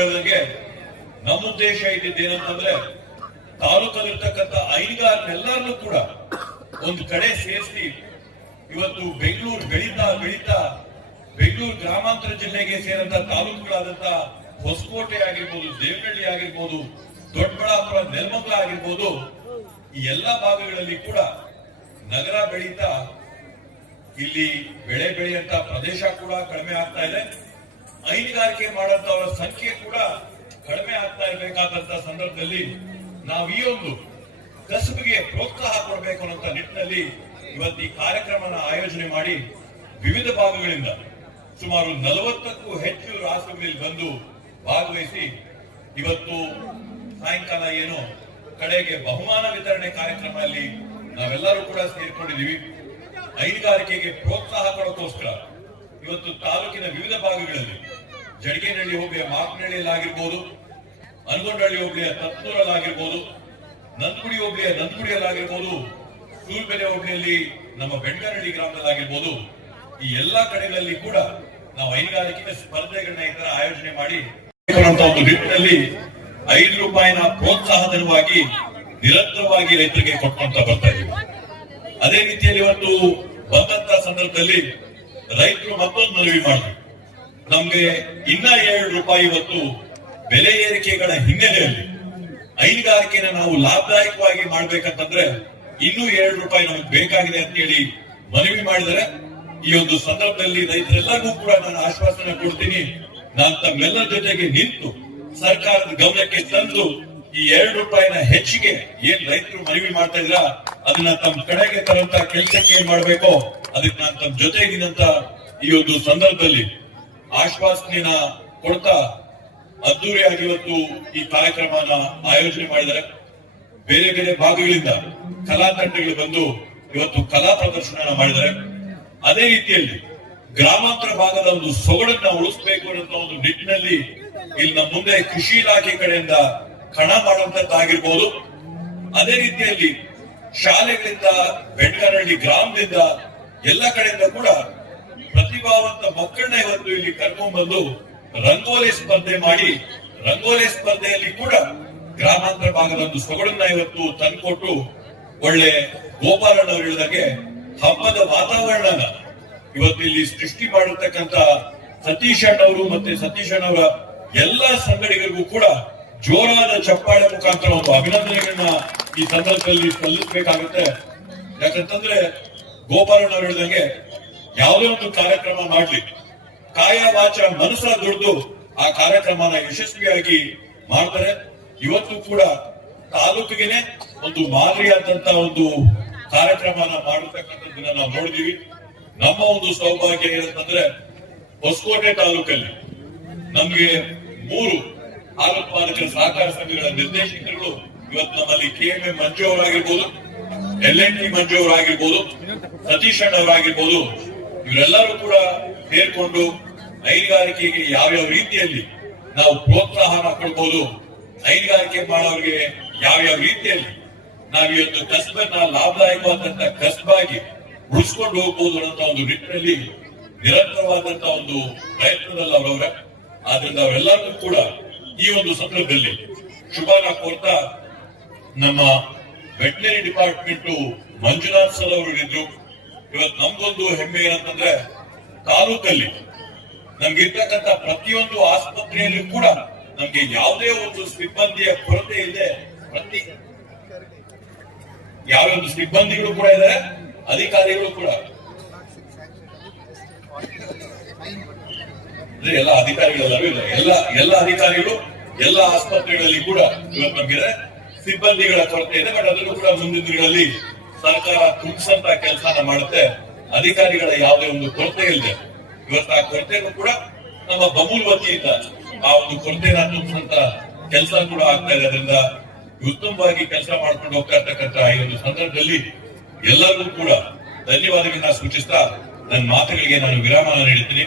ಹೇಳಿದಂಗೆ ನಮ್ಮ ಉದ್ದೇಶ ಇದ್ದಿದ್ದೇನಂತಂದ್ರೆ ತಾಲೂಕಲ್ಲಿರ್ತಕ್ಕಂಥ ಹೈನುಗಾರರೆಲ್ಲರನ್ನೂ ಕೂಡ ಒಂದು ಕಡೆ ಸೇರಿಸಿ ಇವತ್ತು ಬೆಂಗಳೂರು ಬೆಳೀತಾ ಬೆಂಗಳೂರು ಗ್ರಾಮಾಂತರ ಜಿಲ್ಲೆಗೆ ಸೇರಿದಂತ ತಾಲೂಕುಗಳಾದಂತ ಹೊಸಕೋಟೆ ಆಗಿರ್ಬೋದು, ದೇವನಹಳ್ಳಿ ಆಗಿರ್ಬೋದು, ದೊಡ್ಡಬಳ್ಳಾಪುರ, ನೆಲಮಂಗಲ ಆಗಿರ್ಬೋದು, ಈ ಎಲ್ಲಾ ಭಾಗಗಳಲ್ಲಿ ಕೂಡ ನಗರ ಬೆಳೀತಾ ಇಲ್ಲಿ ಬೆಳೆ ಬೆಳೆಯಂತ ಪ್ರದೇಶ ಕೂಡ ಕಡಿಮೆ ಆಗ್ತಾ ಇದೆ. ಹೈನುಗಾರಿಕೆ ಮಾಡುವಂತವರ ಸಂಖ್ಯೆ ಕೂಡ ಕಡಿಮೆ ಆಗ್ತಾ ಇರಬೇಕಾದಂತ ಸಂದರ್ಭದಲ್ಲಿ ನಾವು ಈ ಒಂದು ಕಸುಬಿಗೆ ಪ್ರೋತ್ಸಾಹ ಕೊಡಬೇಕು ಅನ್ನೋ ನಿಟ್ಟಿನಲ್ಲಿ ಇವತ್ತು ಈ ಕಾರ್ಯಕ್ರಮನ ಆಯೋಜನೆ ಮಾಡಿ ವಿವಿಧ ಭಾಗಗಳಿಂದ ಸುಮಾರು 40ಕ್ಕೂ ಹೆಚ್ಚು ರಾಷ್ಟ್ರಗಳಲ್ಲಿ ಬಂದು ಭಾಗವಹಿಸಿ ಇವತ್ತು ಸಾಯಂಕಾಲ ಏನು ಕಡೆಗೆ ಬಹುಮಾನ ವಿತರಣೆ ಕಾರ್ಯಕ್ರಮದಲ್ಲಿ ನಾವೆಲ್ಲರೂ ಕೂಡ ಸೇರ್ಕೊಂಡಿದ್ದೀವಿ. ಹೈನುಗಾರಿಕೆಗೆ ಪ್ರೋತ್ಸಾಹ ಕೊಡೋಕ್ಕೋಸ್ಕರ ಇವತ್ತು ತಾಲೂಕಿನ ವಿವಿಧ ಭಾಗಗಳಲ್ಲಿ ಜಡಗೇನಹಳ್ಳಿ ಹೋಬಳಿಯ ಮಾಪನಹಳ್ಳಿಯಲ್ಲಾಗಿರ್ಬೋದು, ಅನಗೊಂಡಹಳ್ಳಿ ಹೋಬಳಿಯ ತತ್ನೂರಲ್ಲಾಗಿರ್ಬೋದು, ನಂದಗುಡಿ ಹೋಬಳಿಯ ನಂದಗುಡಿಯಲ್ಲಾಗಿರ್ಬೋದು, ಸೂರ್ಬೆಲೆ ಹೋಬಳಿಯಲ್ಲಿ ನಮ್ಮ ಬೆಂಡನಹಳ್ಳಿ ಗ್ರಾಮದಲ್ಲಾಗಿರ್ಬೋದು, ಈ ಎಲ್ಲಾ ಕಡೆಗಳಲ್ಲಿ ಕೂಡ ನಾವು ಹೈನುಗಾರಿಕೆ ಸ್ಪರ್ಧೆಗಳನ್ನ ಈ ತರ ಆಯೋಜನೆ ಮಾಡಿ ಒಂದು ನಿಟ್ಟಿನಲ್ಲಿ ₹5 ಪ್ರೋತ್ಸಾಹಧನವಾಗಿ ನಿರಂತರವಾಗಿ ರೈತರಿಗೆ ಕೊಟ್ಕೊಂತ ಬರ್ತಾ ಇದ್ದೀವಿ. ಅದೇ ರೀತಿಯಲ್ಲಿ ಇವತ್ತು ಬಂದಂತ ಸಂದರ್ಭದಲ್ಲಿ ರೈತರು ಮತ್ತೊಂದು ಮನವಿ ಮಾಡಿದ್ರು, ನಮ್ಗೆ ಇನ್ನ ₹7 ಇವತ್ತು ಬೆಲೆ ಏರಿಕೆಗಳ ಹಿನ್ನೆಲೆಯಲ್ಲಿ ಹೈನುಗಾರಿಕೆನ ನಾವು ಲಾಭದಾಯಕವಾಗಿ ಮಾಡ್ಬೇಕಂತಂದ್ರೆ ಇನ್ನೂ ₹7 ನಮಗೆ ಬೇಕಾಗಿದೆ ಅಂತ ಹೇಳಿ ಮನವಿ ಮಾಡಿದರೆ ಈ ಒಂದು ಸಂದರ್ಭದಲ್ಲಿ ರೈತರೆಲ್ಲರಿಗೂ ಕೂಡ ನಾನು ಆಶ್ವಾಸನೆ ಕೊಡ್ತೀನಿ, ನಾನು ತಮ್ಮೆಲ್ಲರ ಜೊತೆಗೆ ನಿಂತು ಸರ್ಕಾರದ ಗಮನಕ್ಕೆ ತಂದು ಈ ₹2 ಹೆಚ್ಚಿಗೆ ಏನ್ ರೈತರು ಮನವಿ ಮಾಡ್ತಾ ಇದ್ರ ಅದನ್ನ ತಮ್ಮ ಕಡೆಗೆ ತರಂತ ಕೆಲಸಕ್ಕೆ ಏನ್ ಮಾಡ್ಬೇಕೋ ಅದಕ್ಕೆ ನಾನು ತಮ್ಮ ಜೊತೆಗಿನಂತ ಈ ಒಂದು ಸಂದರ್ಭದಲ್ಲಿ ಆಶ್ವಾಸನೆಯನ್ನ ಕೊಡ್ತಾ ಅದ್ದೂರಿಯಾಗಿ ಇವತ್ತು ಈ ಕಾರ್ಯಕ್ರಮನ ಆಯೋಜನೆ ಮಾಡಿದ್ದಾರೆ. ಬೇರೆ ಬೇರೆ ಭಾಗಗಳಿಂದ ಕಲಾ ತಂಡಗಳು ಬಂದು ಇವತ್ತು ಕಲಾ ಪ್ರದರ್ಶನ ಮಾಡಿದ್ದಾರೆ. ಅದೇ ರೀತಿಯಲ್ಲಿ ಗ್ರಾಮಾಂತರ ಭಾಗದ ಒಂದು ಸೊಗಡನ್ನ ಉಳಿಸಬೇಕು ಅನ್ನೋ ಒಂದು ನಿಟ್ಟಿನಲ್ಲಿ ಇಲ್ಲಿ ನಮ್ಮ ಮುಂದೆ ಕೃಷಿ ಇಲಾಖೆ ಕಡೆಯಿಂದ ಕಣ ಮಾಡುವಂತದ್ದಾಗಿರ್ಬೋದು, ಅದೇ ರೀತಿಯಲ್ಲಿ ಶಾಲೆಗಳಿಂದ ಬೆಂಡನಹಳ್ಳಿ ಗ್ರಾಮದಿಂದ ಎಲ್ಲ ಕಡೆಯಿಂದ ಕೂಡ ಪ್ರತಿಭಾವಂತ ಮಕ್ಕಳನ್ನ ಇವತ್ತು ಇಲ್ಲಿ ಕರ್ಕೊಂಡ್ ಬಂದು ರಂಗೋಲಿ ಸ್ಪರ್ಧೆ ಮಾಡಿ, ರಂಗೋಲಿ ಸ್ಪರ್ಧೆಯಲ್ಲಿ ಕೂಡ ಗ್ರಾಮಾಂತರ ಭಾಗದ ಒಂದು ಸೊಗಡನ್ನ ಇವತ್ತು ತಂದುಕೊಟ್ಟು ಒಳ್ಳೆ ಗೋಪಾಲಣ್ಣವರು ಹೇಳಿದಾಗೆ ಹಬ್ಬದ ವಾತಾವರಣನ ಇವತ್ತು ಇಲ್ಲಿ ಸೃಷ್ಟಿ ಮಾಡಿರ್ತಕ್ಕಂಥ ಸತೀಶ್ ಅಣ್ಣವರು ಮತ್ತೆ ಸತೀಶ್ ಅಣ್ಣವರ ಎಲ್ಲಾ ಸಂಗಡಿಗರಿಗೂ ಕೂಡ ಜೋರಾದ ಚಪ್ಪಾಳೆ ಮುಖಾಂತರ ಒಂದು ಅಭಿನಂದನೆಗಳನ್ನ ಈ ಸಂದರ್ಭದಲ್ಲಿ ಸಲ್ಲಿಸಬೇಕಾಗುತ್ತೆ. ಯಾಕಂತಂದ್ರೆ ಗೋಪಾಲಣ್ಣವರು ಹೇಳಿದಂಗೆ ಯಾವುದೇ ಒಂದು ಕಾರ್ಯಕ್ರಮ ಮಾಡ್ಲಿ ಕಾಯ ವಾಚ ಮನಸ್ಸ ದುಡಿದು ಆ ಕಾರ್ಯಕ್ರಮನ ಯಶಸ್ವಿಯಾಗಿ ಮಾಡ್ತಾರೆ. ಇವತ್ತು ಕೂಡ ತಾಲೂಕಿಗೆನೆ ಒಂದು ಮಾದರಿಯಾದಂತ ಒಂದು ಕಾರ್ಯಕ್ರಮನ ಮಾಡತಕ್ಕಂಥದ್ದನ್ನ ನಾವು ನೋಡಿದೀವಿ. ನಮ್ಮ ಒಂದು ಸೌಭಾಗ್ಯ ಏನಂತಂದ್ರೆ ಹೊಸಕೋಟೆ ತಾಲೂಕಲ್ಲಿ ನಮ್ಗೆ 3 ಹಾಲು ಉತ್ಪಾದಕರ ಸಹಕಾರ ಸಂಘಗಳ ನಿರ್ದೇಶಕರುಗಳು ಇವತ್ತು ನಮ್ಮಲ್ಲಿ KMA ಮಂಜು ಅವರಾಗಿರ್ಬೋದು, LNT ಮಂಜು ಅವರಾಗಿರ್ಬೋದು, ಸತೀಶ್ ಅವರಾಗಿರ್ಬೋದು, ಇವರೆಲ್ಲರೂ ಕೂಡ ಸೇರ್ಕೊಂಡು ಹೈನುಗಾರಿಕೆಗೆ ಯಾವ್ಯಾವ ರೀತಿಯಲ್ಲಿ ನಾವು ಪ್ರೋತ್ಸಾಹನ ಕೊಡ್ಬೋದು, ಹೈನುಗಾರಿಕೆ ಮಾಡೋರಿಗೆ ಯಾವ್ಯಾವ ರೀತಿಯಲ್ಲಿ ನಾವಿವತ್ತು ಕಸಬನ್ನ ಲಾಭದಾಯಕವಾದಂತ ಕಸಬಾಗಿ ಉಳಿಸ್ಕೊಂಡು ಹೋಗ್ಬೋದು ಅನ್ನೋ ಒಂದು ನಿಟ್ಟಿನಲ್ಲಿ ನಿರಂತರವಾದಂತ ಒಂದು ಪ್ರಯತ್ನದಲ್ಲಿ ಅವರವರ. ಆದ್ರಿಂದ ಅವರೆಲ್ಲರಿಗೂ ಕೂಡ ಈ ಒಂದು ಸಂದರ್ಭದಲ್ಲಿ ಶುಭಾನ ಕೋರ್ತಾ ನಮ್ಮ ವೆಟನರಿ ಡಿಪಾರ್ಟ್ಮೆಂಟ್ ಮಂಜುನಾಥ್ ಸರ್ ಅವರು ಇದ್ರು. ಇವತ್ತು ನಮ್ಗೊಂದು ಹೆಮ್ಮೆ ಏನಂತಂದ್ರೆ ತಾಲೂಕಲ್ಲಿ ನಮ್ಗಿರ್ತಕ್ಕಂಥ ಪ್ರತಿಯೊಂದು ಆಸ್ಪತ್ರೆಯಲ್ಲೂ ಕೂಡ ನಮ್ಗೆ ಯಾವುದೇ ಒಂದು ಸಿಬ್ಬಂದಿಯ ಕೊರತೆ ಇದೆ. ಯಾವ ಒಂದು ಸಿಬ್ಬಂದಿಗಳು ಕೂಡ ಇದ್ದಾರೆ, ಅಧಿಕಾರಿಗಳು ಕೂಡ ಎಲ್ಲ ಅಧಿಕಾರಿಗಳೆಲ್ಲರೂ ಇದ್ದಾರೆ. ಎಲ್ಲ ಅಧಿಕಾರಿಗಳು ಎಲ್ಲ ಆಸ್ಪತ್ರೆಗಳಲ್ಲಿ ಕೂಡ ಇವತ್ತು ನಮ್ಗೆ ಸಿಬ್ಬಂದಿಗಳ ಕೊರತೆ ಇದೆ. ಬಟ್ ಅದನ್ನು ಕೂಡ ಮುಂದಿನ ದಿನಗಳಲ್ಲಿ ಸರ್ಕಾರ ತುಂಬಿಸಂತ ಕೆಲಸನ ಮಾಡುತ್ತೆ. ಅಧಿಕಾರಿಗಳ ಯಾವುದೇ ಒಂದು ಕೊರತೆ ಇಲ್ಲದೆ ಇವತ್ತು ಆ ಕೊರತೆಯನ್ನು ಕೂಡ ನಮ್ಮ ಬಮೂಲ್ ವತಿಯಿಂದ ಆ ಒಂದು ಕೊರತೆನ ತುಂಬಿಸಂತ ಕೆಲಸ ಕೂಡ ಆಗ್ತಾ ಇದೆ. ಅದರಿಂದ ಉತ್ತಮವಾಗಿ ಕೆಲಸ ಮಾಡ್ಕೊಂಡು ಹೋಗ್ತಾ ಇರ್ತಕ್ಕಂಥ ಈ ಒಂದು ಸಂದರ್ಭದಲ್ಲಿ ಎಲ್ಲರಿಗೂ ಕೂಡ ಧನ್ಯವಾದಗಳನ್ನ ಸೂಚಿಸ್ತಾ ನನ್ನ ಮಾತುಗಳಿಗೆ ನಾನು ವಿರಾಮ ನೀಡುತ್ತೀನಿ.